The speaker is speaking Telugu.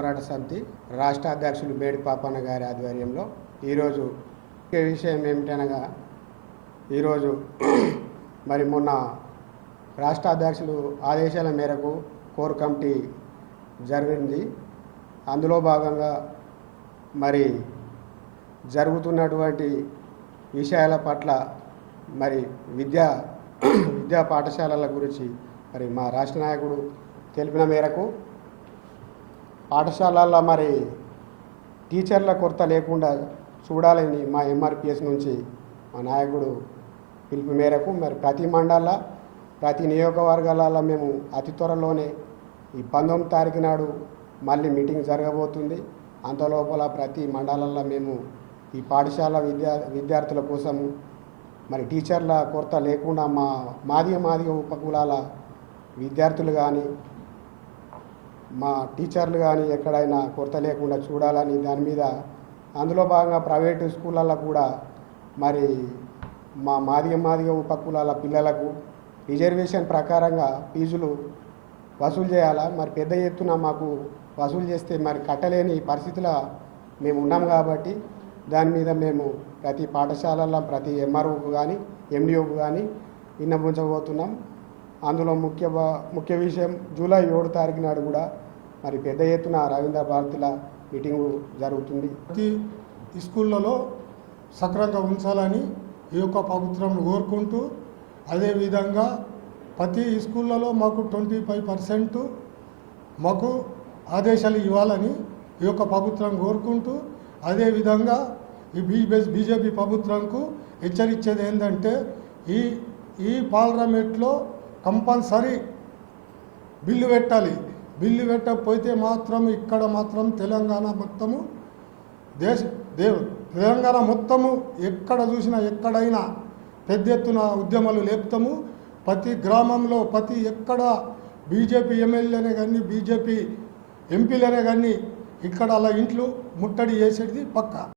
పోరాట సమితి రాష్ట్ర అధ్యక్షులు మేడి పాపన్న గారి ఆధ్వర్యంలో ఈరోజు ముఖ్య విషయం ఏమిటనగా ఈరోజు మరి మొన్న రాష్ట్ర అధ్యక్షులు ఆదేశాల మేరకు కోర్ కమిటీ జరిగింది. అందులో భాగంగా మరి జరుగుతున్నటువంటి విషయాల పట్ల మరి విద్యా పాఠశాలల గురించి మరి మా రాష్ట్ర నాయకుడు తెలిపిన మేరకు పాఠశాలల్లో మరి టీచర్ల కొరత లేకుండా చూడాలని మా ఎంఆర్పిఎస్ నుంచి మా నాయకుడు పిలుపు మేరకు మరి ప్రతి మండల ప్రతి నియోజకవర్గాలలో మేము అతి త్వరలోనే ఈ 19వ తారీఖు నాడు మళ్ళీ మీటింగ్ జరగబోతుంది. అంతలోపల ప్రతి మండలంలో మేము ఈ పాఠశాల విద్యార్థుల కోసము మరి టీచర్ల కొరత లేకుండా మాదిగ ఉపకులాల విద్యార్థులు కానీ మా టీచర్లు కానీ ఎక్కడైనా కొరత లేకుండా చూడాలని దాని మీద అందులో భాగంగా ప్రైవేటు స్కూళ్ళల్లో కూడా మరి మా మాదిగ ఉపకులాల పిల్లలకు రిజర్వేషన్ ప్రకారంగా ఫీజులు వసూలు చేయాలా. మరి పెద్ద ఎత్తున మాకు వసూలు చేస్తే మరి కట్టలేని పరిస్థితిలో మేము ఉన్నాం కాబట్టి దాని మీద మేము ప్రతి పాఠశాలల్లో ప్రతి ఎంఆర్ఓకు కానీ ఎండిఓకు కానీ విన్నవించబోతున్నాం. అందులో ముఖ్య విషయం జూలై 7వ తారీఖు నాడు కూడా మరి పెద్ద ఎత్తున రవీంద్ర భారతిల మీటింగు జరుగుతుంది. ప్రతి స్కూళ్ళలో సక్రమంగా ఉంచాలని ఈ యొక్క ప్రభుత్వం కోరుకుంటూ, అదేవిధంగా ప్రతి స్కూళ్ళలో మాకు 25% మాకు ఆదేశాలు ఇవ్వాలని ఈ యొక్క ప్రభుత్వం కోరుకుంటూ, అదేవిధంగా ఈ బీజేపీ ప్రభుత్వంకు హెచ్చరించేది ఏంటంటే ఈ పార్లమెంట్లో కంపల్సరీ బిల్లు పెట్టాలి. బిల్లు పెట్టకపోతే మాత్రం ఇక్కడ మాత్రం తెలంగాణ మొత్తము తెలంగాణ మొత్తము ఎక్కడ చూసినా ఎక్కడైనా పెద్ద ఎత్తున ఉద్యమాలు లేపుతాము. ప్రతి గ్రామంలో ఎక్కడ బీజేపీ ఎమ్మెల్యేనే కానీ బీజేపీ ఎంపీలనే కానీ ఇక్కడ అలా ఇంట్లు ముట్టడి చేసేది పక్కా.